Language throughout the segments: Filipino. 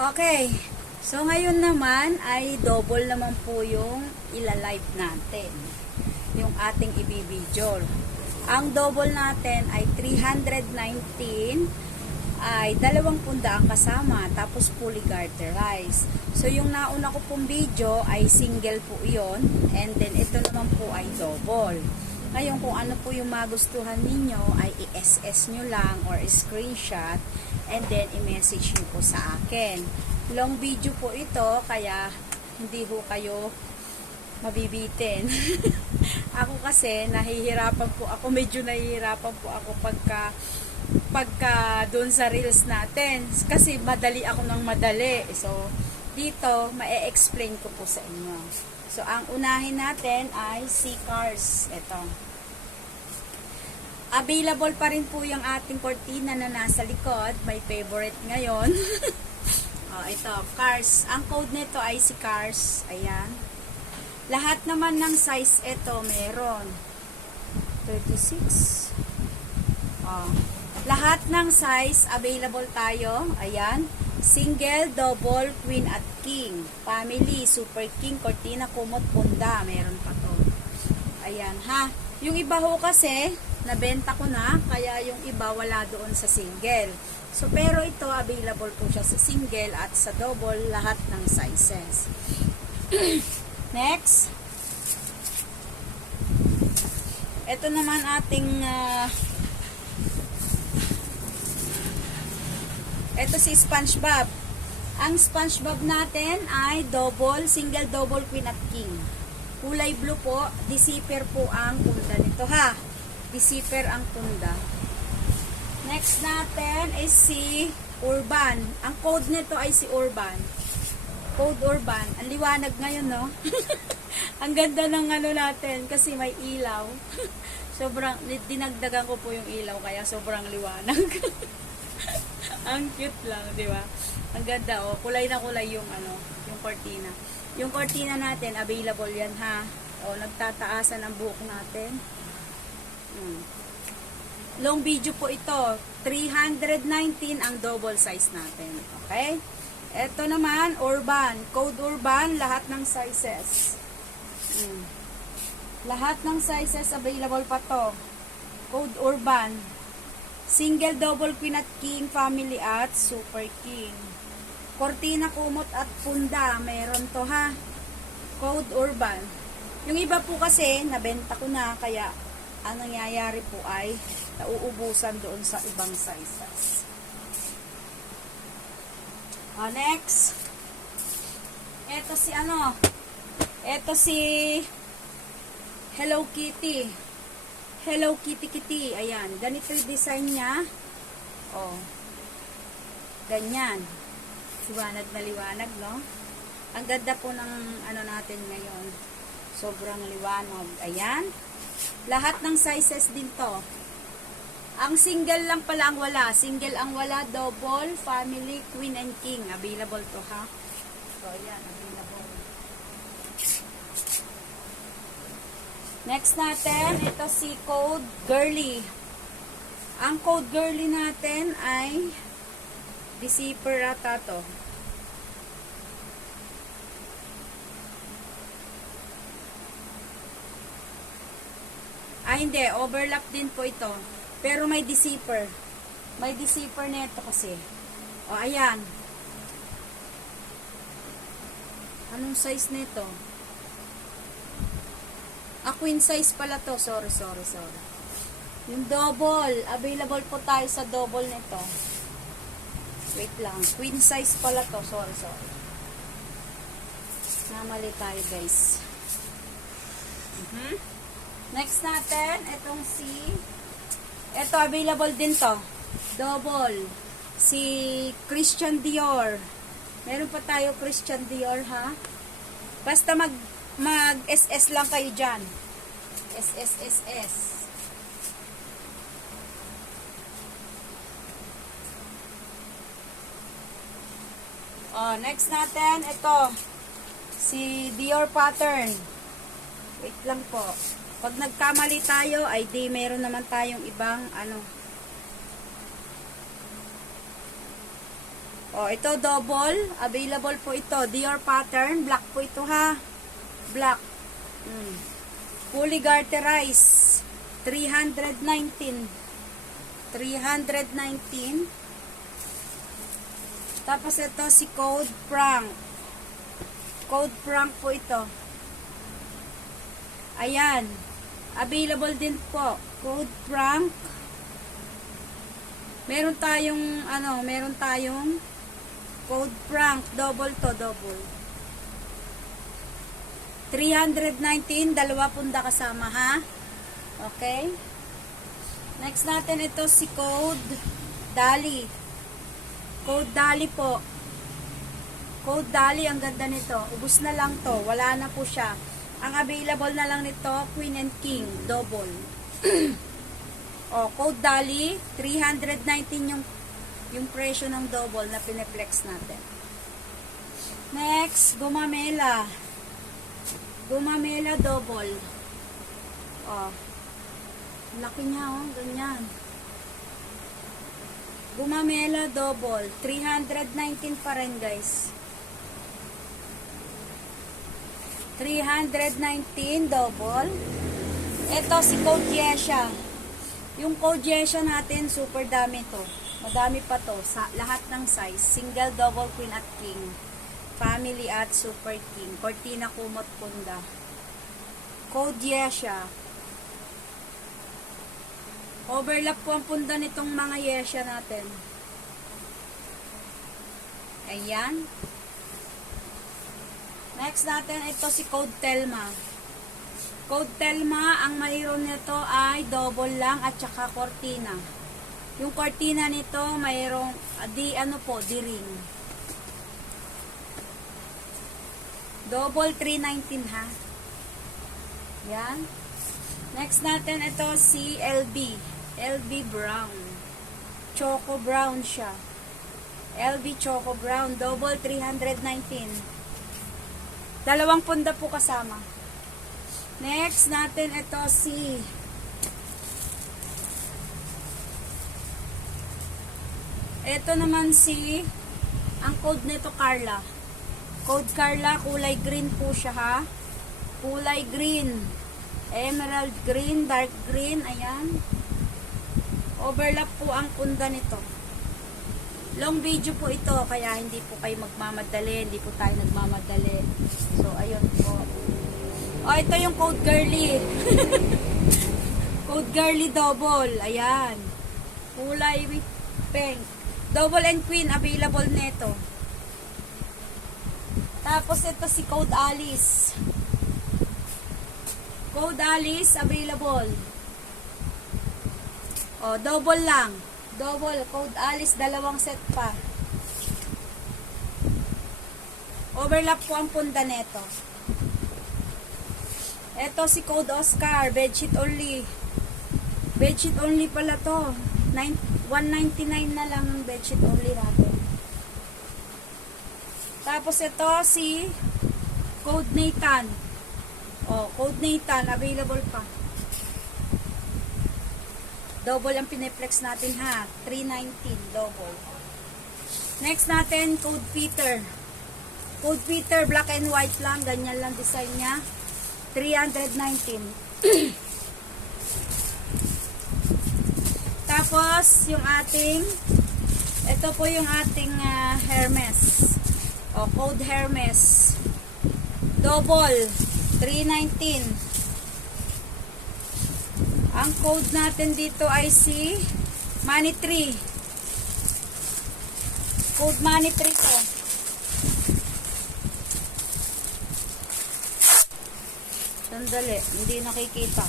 Okay. So, ngayon naman ay double naman po yung ila-live natin. Yung ating ibibidyo. Ang double natin ay 319 ay 20 ang kasama tapos fully garterized. So, yung nauna ko pong video ay single po yon, and then ito naman po ay double. Ngayon, kung ano po yung magustuhan ninyo ay i-SS nyo lang or screenshot and then i-message nyo po sa akin. Long video po ito, kaya hindi ho kayo mabibitin. Ako kasi, medyo nahihirapan po ako pagka doon sa reels natin. Kasi madali ako ng madali. So, dito, ma-explain ko po sa inyo. So, ang unahin natin ay C-Cars. Ito. Available pa rin po yung ating cortina na nasa likod. My favorite ngayon. Ito, Cars. Ang code nito ay si Cars. Ayan. Lahat naman ng size ito meron. 36. Lahat ng size available tayo. Ayan. Single, double, queen at king. Family, super king, cortina, kumot, punda. Meron pa to. Ayan ha. Yung iba ho kasi, nabenta ko na. Kaya yung iba wala doon sa single. So, pero ito, available po siya sa single at sa double, lahat ng sizes. Next. Ito naman ating, ito si SpongeBob. Ang SpongeBob natin ay double, single, double, queen at king. Kulay blue po, decipher po ang punda nito ha. Decipher ang punda. Next natin is si Urban. Ang code nito ay si Urban. Code Urban. Ang liwanag ngayon, no? Ang ganda ng ano natin kasi may ilaw. Sobrang, dinagdagan ko po yung ilaw kaya sobrang liwanag. Ang cute lang, di ba? Ang ganda, oh. Kulay na kulay yung ano, yung cortina. Yung cortina natin, available yan, ha? O, nagtataasan ang buhok natin. Long video po ito. 319 ang double size natin. Okay? Ito naman, Urban. Code Urban, lahat ng sizes. Lahat ng sizes available pa to. Code Urban. Single, double, queen at king, family at super king. Cortina, kumot at punda. Meron to ha. Code Urban. Yung iba po kasi, nabenta ko na. Kaya, ang nangyayari po ay nauubusan doon sa ibang sizes. Next. Ito si ano. Ito si Hello Kitty. Hello Kitty Kitty. Ayan. Ganito yung design niya. Ganyan. Liwanag na liwanag, no? Ang ganda po ng ano natin ngayon. Sobrang liwanag. Ayan. Lahat ng sizes din to. Ang single lang pala ang wala. Single ang wala, double, family, queen and king. Available to ha. So, ayan. Available. Next natin, ito si Code Girly. Ang Code Girly natin ay Decipher ata to. Hindi. Overlap din po ito. Pero may decipher. May decipher nito kasi. Ayan. Anong size nito? Queen size pala to. Sorry. Yung double. Available po tayo sa double nito. Wait lang. Queen size pala to. Sorry. Namali tayo, guys. Next natin, ito available din to. Double. Si Christian Dior. Meron pa tayo Christian Dior, ha? Basta mag-SS lang kayo dyan. SS. Next natin, ito. Si Dior pattern. Wait lang po. Pag nagkamali tayo, ay di meron naman tayong ibang ano. O, ito double. Available po ito. Dior pattern. Black po ito ha. Black. Fully garterized. 319. 319. Tapos ito si Code Prank. Code Prank po ito. Ayan. Available din po. Code Prank. Meron tayong Code Prank. Double to, double. 319, dalawa punda kasama ha. Okay? Next natin ito si Code Dali. Code Dali po. Code Dali, ang ganda nito. Ubus na lang to. Wala na po siya. Ang available na lang nito, Queen and King. Double. Code Dali. 319 yung presyo ng double na pineplex natin. Next, Gumamela. Gumamela double. Laki niya, ganyan. Gumamela double. 319 pa rin, guys. 319 double. Ito si Code Yesha. Yung Code Yesha natin, super dami to. Madami pa to. Sa lahat ng size. Single, double, queen at king. Family at super king. Cortina, kumot, punda. Code Yesha. Overlap po ang punda nitong mga Yesha natin. Ayan. Next natin, ito si Code Telma. Code Telma, ang mayroon nito ay double lang at saka cortina. Yung cortina nito, mayroong, di ring. Double 319 ha. Yan. Next natin, ito si LB. LB Brown. Choco Brown siya. LB Choco Brown. Double 319. Dalawang punda po kasama. Next natin, ito si ito naman si ang code nito Carla. Code Carla, kulay green po siya ha. Kulay green. Emerald green, dark green, ayan. Overlap po ang punda nito. Long video po ito, kaya hindi po kayo magmamadali, hindi po tayo nagmamadali. So, ayun po. Ito yung Code Girly. Code Girly double, ayan. Kulay with pink. Double and queen, available nito. Tapos, ito si Code Alice. Code Alice, available. Double lang. Double, Code Alice, dalawang set pa. Overlap po ang punda neto. Ito si Code Oscar, bedsheet only. Bedsheet only pala to. 199 na lang ang bedsheet only natin. Tapos ito si Code Nathan. Code Nathan, available pa. Double ang pineplex natin ha. 319, double. Next natin, Code Peter. Code Peter, black and white lang. Ganyan lang design niya. 319. Tapos, yung ating, ito po yung ating Hermes. Code Hermes. Double. 319. Ang code natin dito ay si Money Tree. Code Money Tree to. Sandali, hindi nakikita.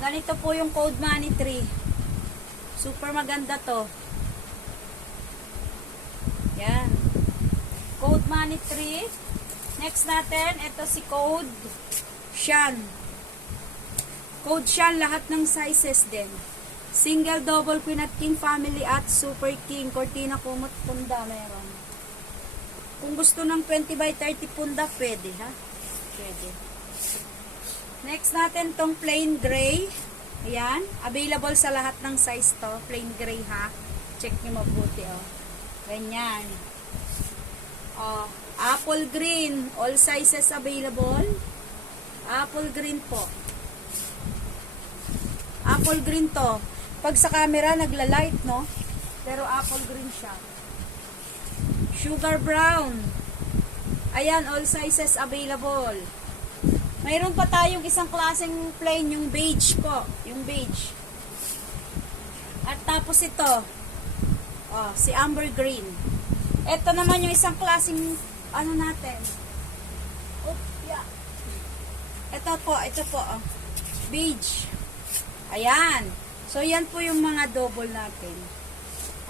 Ganito po yung Code Money Tree. Super maganda to. Yan. Code Money Tree. Next natin, ito si Code Shan. Code Shan, lahat ng sizes din. Single, double, queen at king, family at super king. Cortina, kumot, punda, meron. Kung gusto ng 20 by 30 punda, pwede ha. Pwede. Next natin tong plain gray. Ayan. Available sa lahat ng size to. Plain gray ha. Check nyo mabuti, oh. Ganyan. Oh, apple green. All sizes available. Apple green po. Apple green to. Pag sa camera, nagla-light, no? Pero apple green siya. Sugar brown. Ayan, all sizes available. Mayroon pa tayong isang klaseng plain, yung beige po. Yung beige. At tapos ito. Oh, si amber green. Ito naman yung isang klaseng ano natin. Oops, yeah. Ito po, oh. Beige. Ayan. So, yan po yung mga double natin.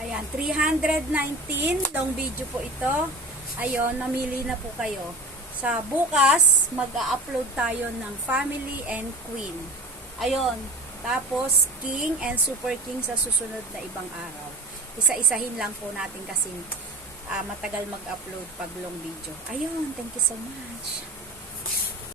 Ayan, 319. Long video po ito. Ayun, namili na po kayo. Sa bukas, mag-upload tayo ng family and queen. Ayun. Tapos, king and super king sa susunod na ibang araw. Isa-isahin lang po natin kasi matagal mag-upload pag long video. Ayun, thank you so much.